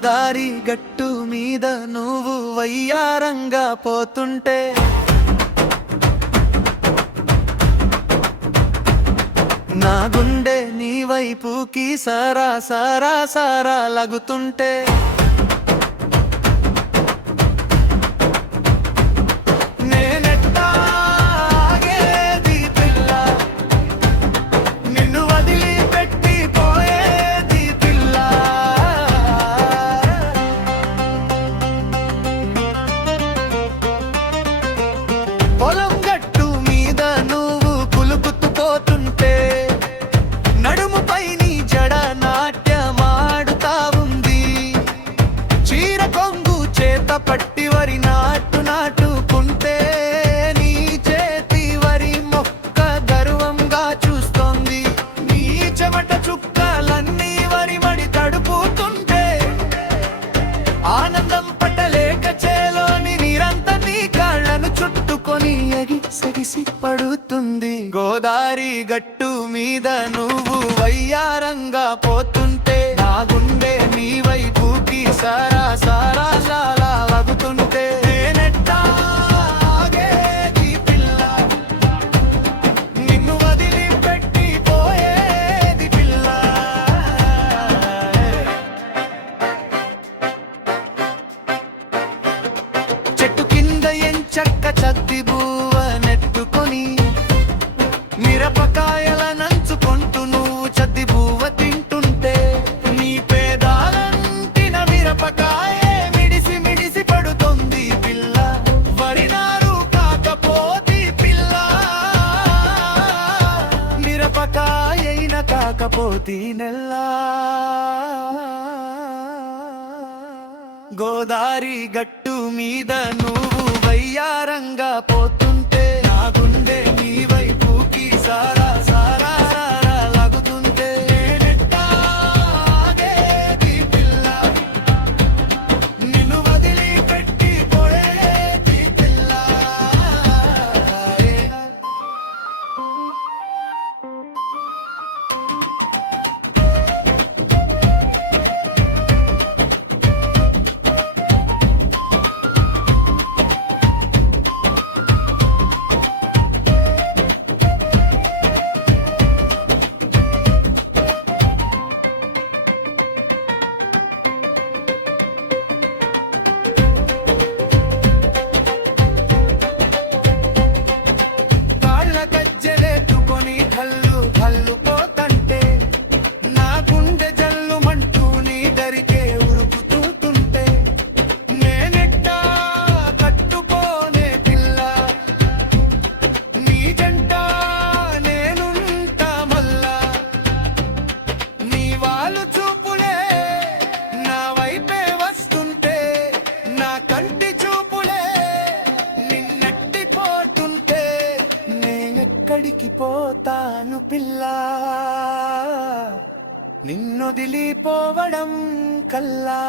గోదారి గట్టు మీద నువ్వు వయ్యారంగా పోతుంటే నా గుండె నీ వైపుకి సారా సారా సారా లగుతుంటే పొలం గట్టు మీద నువ్వు కులుకుతుపోతుంటే నడుముపై నీ జడ నాట్యమాడుతా ఉంది. చీర కొంగు చేత పట్టి వరి నాటుకుంటే నీ చేతి వరి మొక్క గర్వంగా చూస్తోంది. నీ చెమట చుక్కలన్నీ వరి మడి తడుపుతుంటే ఆనందం పట్టలేక చేలోని నీరంతా నీ కాళ్ళను చుట్టుకొని ఎగిసి పడుతుంది. గోదారి గట్టు మీద నువ్వు వయ్యారంగా పోతుంటే నా గుండె నీ వైపుకి సారా సారా సారా లగుతుంటే నేనెట్టాగేది పిల్ల, నిన్ను వదిలి పెట్టి పోయేది పిల్ల. చెట్టు కింద ఎంచక్క చద్ది బువ్వ నెట్టుకొని మిరపకాయల నంచుకుంటూ నువ్వు చద్ది బువ్వ తింటుంటే నీ పేదాలంటిన మిరపకాయే మిడిసి మిడిసి పడుతుంది పిల్ల. వరినారు కాకపోతే పిల్ల, మిరపకాయైన కాకపోతే నెల్లా. గోదారి గట్టు మీద నువ్వు వయ్యారంగా పోతుంటే నా గుండె నీ వైపుకి సారా సారా సారా లాగుతుంటే నేనెట్టాగేది పిల్ల, నిన్ను వదిలి పెట్టి పోయేది పిల్ల. గజ్జెలెత్తుకొని కళ్ళు కళ్ళు పోతంటే నా గుండె జల్లుమంటూ నీ దరికే ఉరుకుతుంటే నేనెట్టా కట్టుకోనే పిల్ల, నీ జంట నేనుంటా మల్లా. నీ వాళ్ళు చూపులే నా వైపే వస్తుంటే నా కంటి చూపులే నిన్నట్టిపోతుంటే నేనెక్కడికి పోతాను పిల్ల, నిన్నొదిలిపోవడం కల్లా.